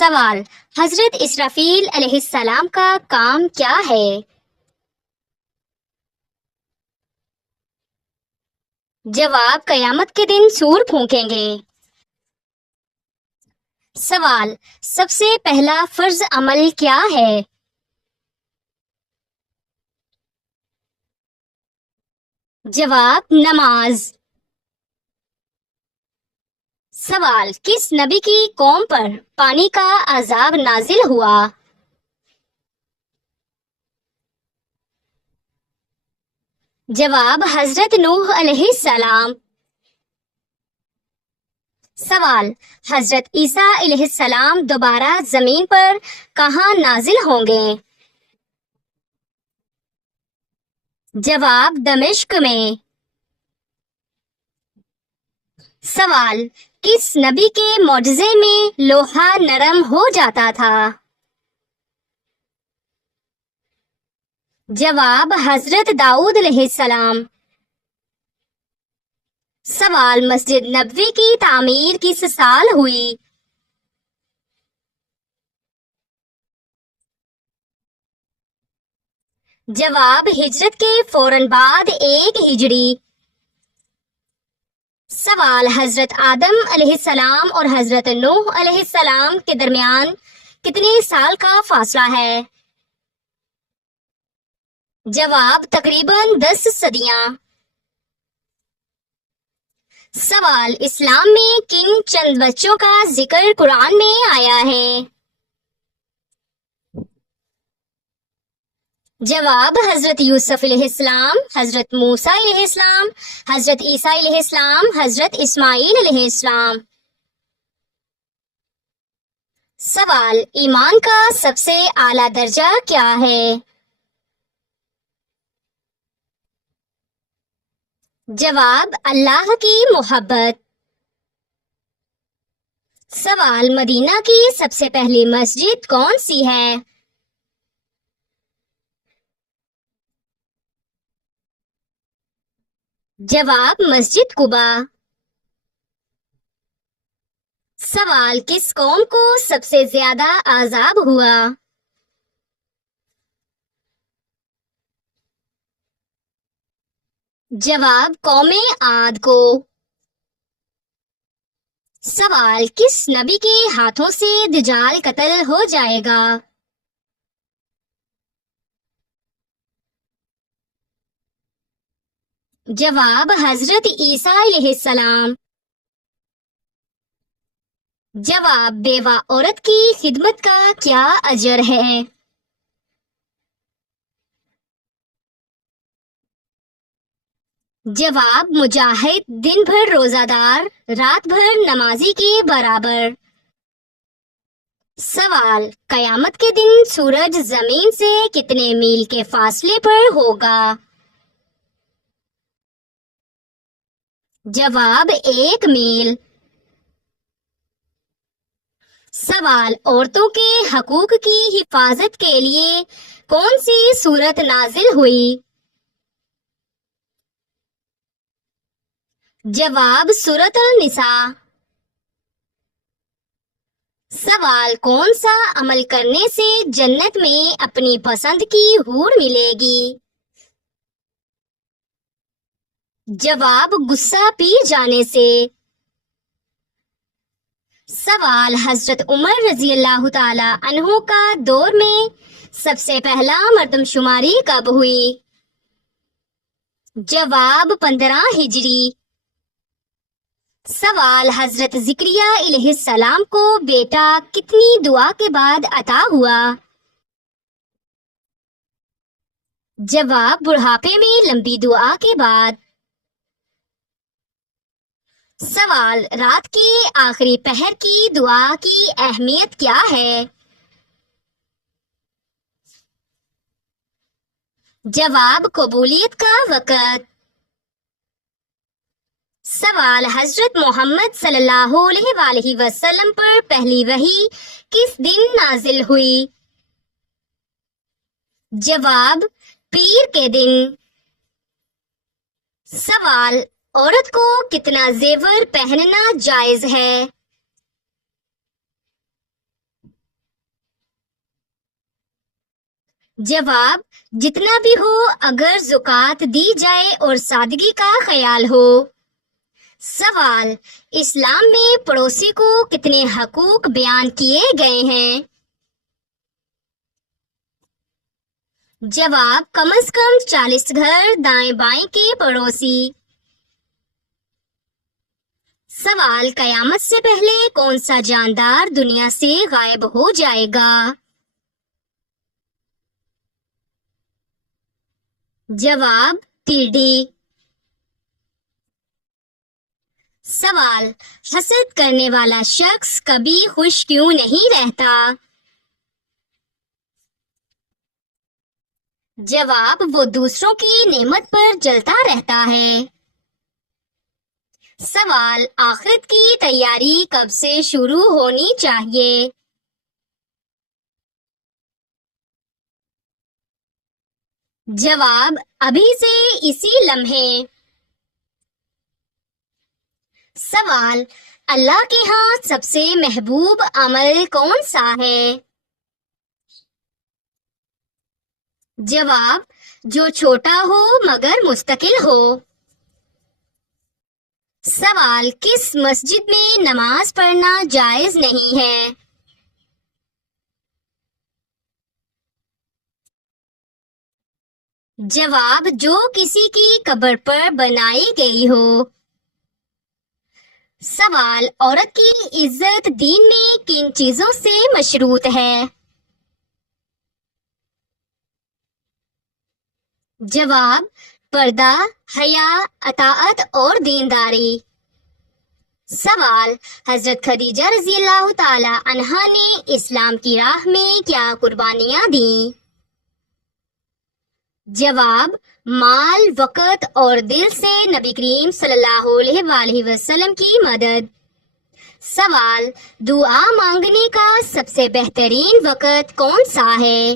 سوال: حضرت اسرافیل علیہ السلام کا کام کیا ہے؟ جواب: قیامت کے دن سور پھونکیں گے۔ سوال: سب سے پہلا فرض عمل کیا ہے؟ جواب: نماز۔ سوال: کس نبی کی قوم پر پانی کا عذاب نازل ہوا؟ جواب: حضرت نوح علیہ السلام۔ سوال: حضرت عیسیٰ علیہ السلام دوبارہ زمین پر کہاں نازل ہوں گے؟ جواب: دمشق میں۔ سوال: کس نبی کے معجزے میں لوہا نرم ہو جاتا تھا؟ جواب: حضرت داؤد علیہ السلام۔ سوال: مسجد نبوی کی تعمیر کس سال ہوئی؟ جواب: ہجرت کے فوراً بعد 1 ہجری۔ سوال: حضرت آدم علیہ السلام اور حضرت نوح علیہ السلام کے درمیان کتنے سال کا فاصلہ ہے؟ جواب: تقریباً 10 صدیاں۔ سوال: اسلام میں کن چند بچوں کا ذکر قرآن میں آیا ہے؟ جواب: حضرت یوسف علیہ السلام، حضرت موسیٰ علیہ السلام، حضرت عیسیٰ علیہ السلام، حضرت اسماعیل علیہ السلام۔ سوال: ایمان کا سب سے اعلیٰ درجہ کیا ہے؟ جواب: اللہ کی محبت۔ سوال: مدینہ کی سب سے پہلی مسجد کون سی ہے؟ جواب: مسجد قباء۔ سوال: کس قوم کو سب سے زیادہ عذاب ہوا؟ جواب: قوم عاد کو۔ سوال: کس نبی کے ہاتھوں سے دجال قتل ہو جائے گا؟ جواب: حضرت عیسیٰ علیہ السلام۔ جواب: بیوہ عورت کی خدمت کا کیا اجر ہے؟ جواب: مجاہد دن بھر روزہ دار، رات بھر نمازی کے برابر۔ سوال: قیامت کے دن سورج زمین سے کتنے میل کے فاصلے پر ہوگا؟ جواب: 1 میل۔ سوال: عورتوں کے حقوق کی حفاظت کے لیے کون سی سورت نازل ہوئی؟ جواب: سورۃ النساء۔ سوال: کون سا عمل کرنے سے جنت میں اپنی پسند کی حور ملے گی؟ جواب: غصہ پی جانے سے۔ سوال: حضرت عمر رضی اللہ تعالی عنہ کا دور میں سب سے پہلا مردم شماری کب ہوئی؟ جواب: 15 ہجری۔ سوال: حضرت زکریا علیہ السلام کو بیٹا کتنی دعا کے بعد عطا ہوا؟ جواب: بڑھاپے میں لمبی دعا کے بعد۔ سوال: رات کے آخری پہر کی دعا کی اہمیت کیا ہے؟ جواب: قبولیت کا وقت۔ سوال: حضرت محمد صلی اللہ علیہ وآلہ وسلم پر پہلی وحی کس دن نازل ہوئی؟ جواب: پیر کے دن۔ سوال: عورت کو کتنا زیور پہننا جائز ہے؟ جواب: جتنا بھی ہو اگر زکوٰۃ دی جائے اور سادگی کا خیال ہو۔ سوال: اسلام میں پڑوسی کو کتنے حقوق بیان کیے گئے ہیں؟ جواب: کم از کم 40 گھر دائیں بائیں کے پڑوسی۔ سوال: قیامت سے پہلے کون سا جاندار دنیا سے غائب ہو جائے گا؟ جواب: ٹیڈی۔ سوال: حسد کرنے والا شخص کبھی خوش کیوں نہیں رہتا؟ جواب: وہ دوسروں کی نعمت پر جلتا رہتا ہے۔ سوال: آخرت کی تیاری کب سے شروع ہونی چاہیے؟ جواب: ابھی سے، اسی لمحے۔ سوال: اللہ کے ہاں سب سے محبوب عمل کون سا ہے؟ جواب: جو چھوٹا ہو مگر مستقل ہو۔ سوال: کس مسجد میں نماز پڑھنا جائز نہیں ہے؟ جواب: جو کسی کی قبر پر بنائی گئی ہو۔ سوال: عورت کی عزت دین میں کن چیزوں سے مشروط ہے؟ جواب: پردہ، حیا، اطاعت اور دینداری۔ سوال: حضرت خدیجہ رضی اللہ تعالی عنہا نے اسلام کی راہ میں کیا قربانیاں دیں؟ جواب: مال، وقت اور دل سے نبی کریم صلی اللہ علیہ وآلہ وسلم کی مدد۔ سوال: دعا مانگنے کا سب سے بہترین وقت کون سا ہے؟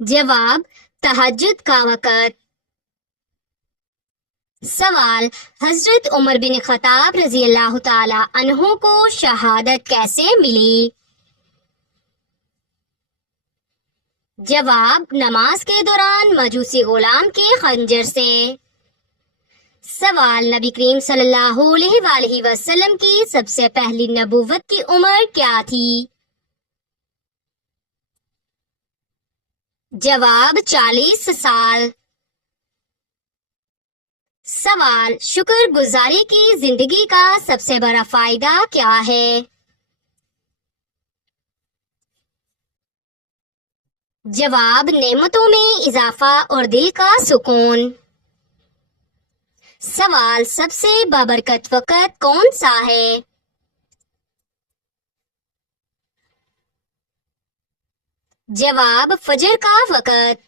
جواب: تہجد کا وقت۔ سوال: حضرت عمر بن خطاب رضی اللہ تعالی عنہ کو شہادت کیسے ملی؟ جواب: نماز کے دوران مجوسی غلام کے خنجر سے۔ سوال: نبی کریم صلی اللہ علیہ وآلہ وسلم کی سب سے پہلی نبوت کی عمر کیا تھی؟ جواب: 40 سال۔ سوال: شکر گزاری کی زندگی کا سب سے بڑا فائدہ کیا ہے؟ جواب: نعمتوں میں اضافہ اور دل کا سکون۔ سوال: سب سے بابرکت وقت کون سا ہے؟ جواب: فجر کا وقت۔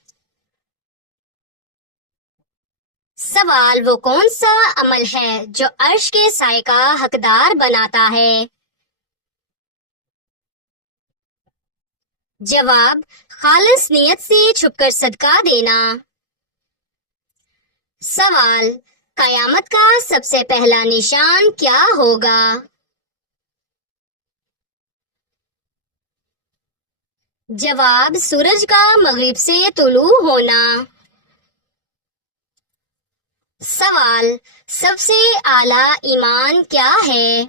سوال: وہ کون سا عمل ہے جو عرش کے سائے کا حقدار بناتا ہے؟ جواب: خالص نیت سے چھپ کر صدقہ دینا۔ سوال: قیامت کا سب سے پہلا نشان کیا ہوگا؟ جواب: سورج کا مغرب سے طلوع ہونا۔ سوال: سب سے اعلیٰ ایمان کیا ہے؟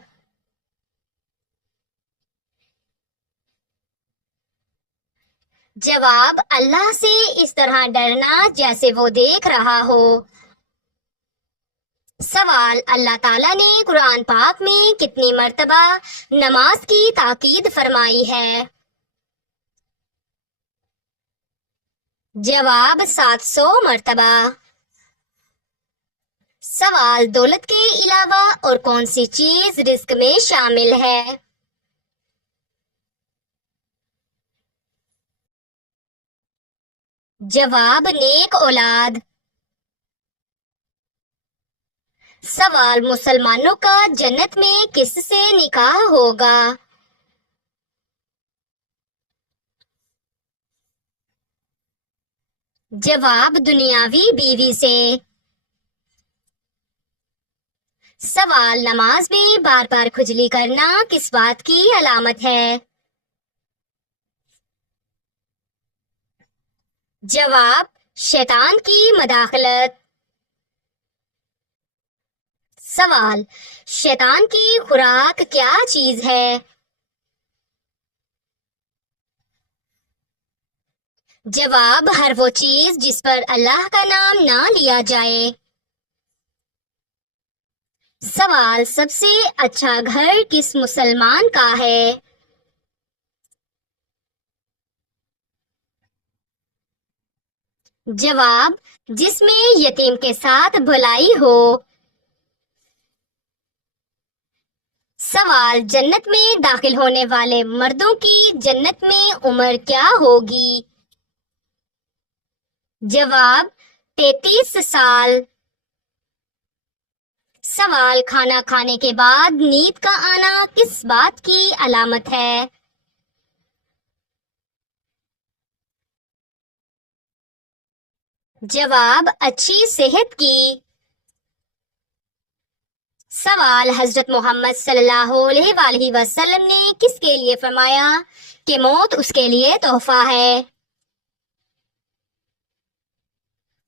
جواب: اللہ سے اس طرح ڈرنا جیسے وہ دیکھ رہا ہو۔ سوال: اللہ تعالیٰ نے قرآن پاک میں کتنی مرتبہ نماز کی تاکید فرمائی ہے؟ جواب: 700 مرتبہ۔ سوال: دولت کے علاوہ اور کون سی چیز رزق میں شامل ہے؟ جواب: نیک اولاد۔ سوال: مسلمانوں کا جنت میں کس سے نکاح ہوگا؟ جواب: دنیاوی بیوی سے۔ سوال: نماز میں بار بار کھجلی کرنا کس بات کی علامت ہے؟ جواب: شیطان کی مداخلت۔ سوال: شیطان کی خوراک کیا چیز ہے؟ جواب: ہر وہ چیز جس پر اللہ کا نام نہ لیا جائے۔ سوال: سب سے اچھا گھر کس مسلمان کا ہے؟ جواب: جس میں یتیم کے ساتھ بھلائی ہو۔ سوال: جنت میں داخل ہونے والے مردوں کی جنت میں عمر کیا ہوگی؟ جواب: 33 سال۔ سوال: کھانا کھانے کے بعد نیند کا آنا کس بات کی علامت ہے؟ جواب: اچھی صحت کی۔ سوال: حضرت محمد صلی اللہ علیہ وآلہ وسلم نے کس کے لیے فرمایا کہ موت اس کے لیے تحفہ ہے؟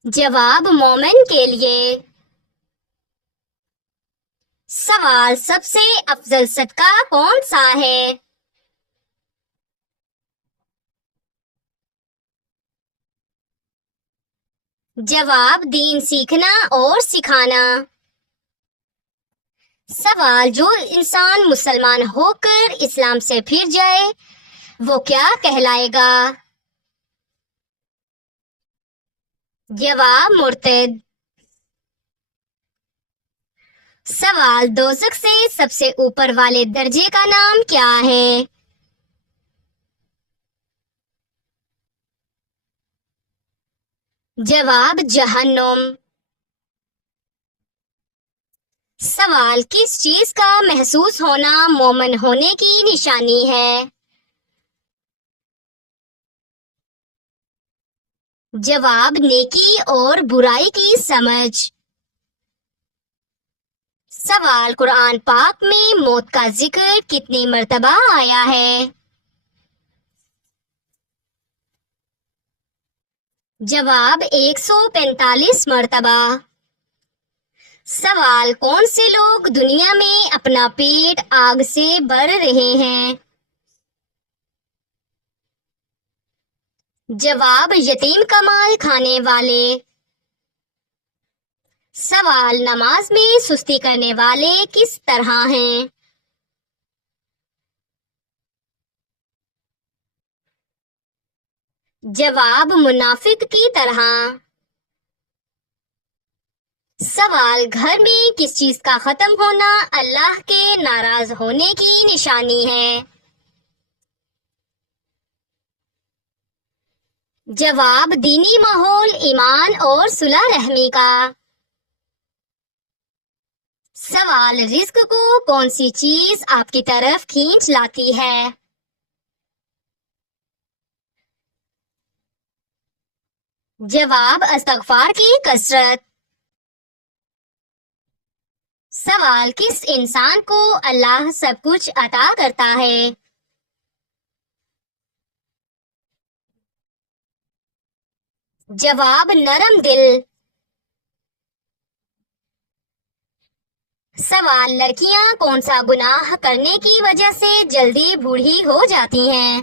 جواب: مومن کے لیے۔ سوال: سب سے افضل صدقہ کون سا ہے؟ جواب: دین سیکھنا اور سکھانا۔ سوال: جو انسان مسلمان ہو کر اسلام سے پھر جائے وہ کیا کہلائے گا؟ جواب: مرتد۔ سوال: دوزخ سے سب سے اوپر والے درجے کا نام کیا ہے؟ جواب: جہنم۔ سوال: کس چیز کا محسوس ہونا مومن ہونے کی نشانی ہے؟ جواب: نیکی اور برائی کی سمجھ۔ سوال: قرآن پاک میں موت کا ذکر کتنی مرتبہ آیا ہے؟ جواب: 145 مرتبہ۔ سوال: کون سے لوگ دنیا میں اپنا پیٹ آگ سے بھر رہے ہیں؟ جواب: یتیم کا مال کھانے والے۔ سوال: نماز میں سستی کرنے والے کس طرح ہیں؟ جواب: منافق کی طرح۔ سوال: گھر میں کس چیز کا ختم ہونا اللہ کے ناراض ہونے کی نشانی ہے؟ جواب: دینی ماحول، ایمان اور صلح رحمی کا۔ سوال: رزق کو کون سی چیز آپ کی طرف کھینچ لاتی ہے؟ جواب: استغفار کی کثرت۔ سوال: کس انسان کو اللہ سب کچھ عطا کرتا ہے؟ جواب: نرم دل۔ سوال: لڑکیاں کون سا گناہ کرنے کی وجہ سے جلدی بوڑھی ہو جاتی ہیں؟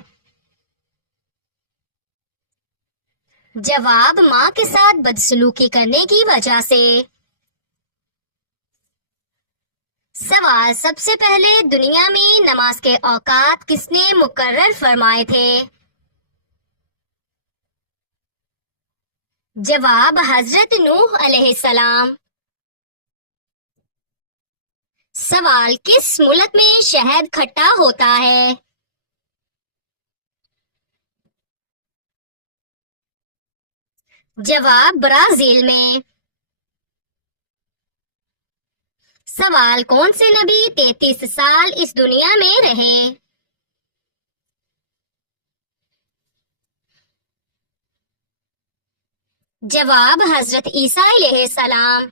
جواب: ماں کے ساتھ بدسلوکی کرنے کی وجہ سے۔ سوال: سب سے پہلے دنیا میں نماز کے اوقات کس نے مقرر فرمائے تھے؟ جواب: حضرت نوح علیہ السلام۔ سوال: کس ملک میں شہد کھٹا ہوتا ہے؟ جواب: برازیل میں۔ سوال: کون سے نبی 33 سال اس دنیا میں رہے؟ جواب: حضرت عیسیٰ علیہ السلام۔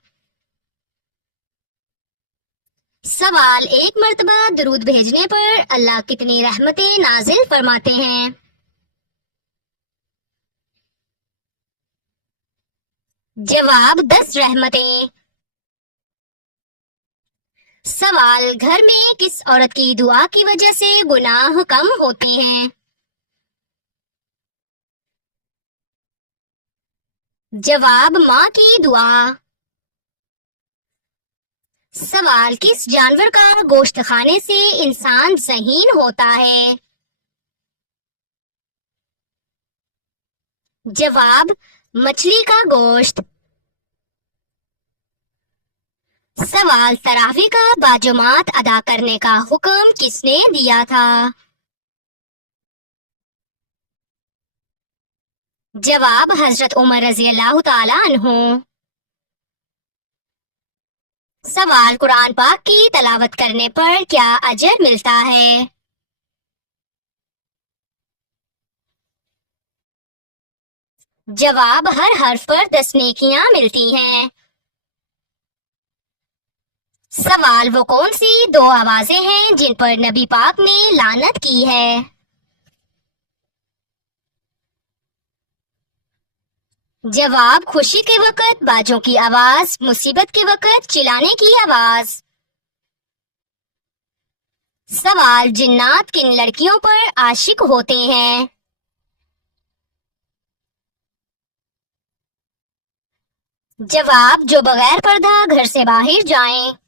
سوال: ایک مرتبہ درود بھیجنے پر اللہ کتنی رحمتیں نازل فرماتے ہیں؟ جواب 10 رحمتیں۔ سوال گھر میں کس عورت کی دعا کی وجہ سے گناہ کم ہوتے ہیں؟ جواب ماں کی دعا۔ سوال کس جانور کا گوشت کھانے سے انسان ذہین ہوتا ہے؟ جواب مچھلی کا گوشت۔ سوال تراویح کا باجماعت ادا کرنے کا حکم کس نے دیا تھا؟ جواب حضرت عمر رضی اللہ تعالی عنہ۔ سوال قرآن پاک کی تلاوت کرنے پر کیا اجر ملتا ہے؟ جواب ہر حرف پر 10 نیکیاں ملتی ہیں۔ سوال وہ کون سی 2 آوازیں ہیں جن پر نبی پاک نے لعنت کی ہے؟ جواب خوشی کے وقت باجوں کی آواز، مصیبت کے وقت چلانے کی آواز۔ سوال جنات کن لڑکیوں پر عاشق ہوتے ہیں؟ جواب جو بغیر پردہ گھر سے باہر جائیں۔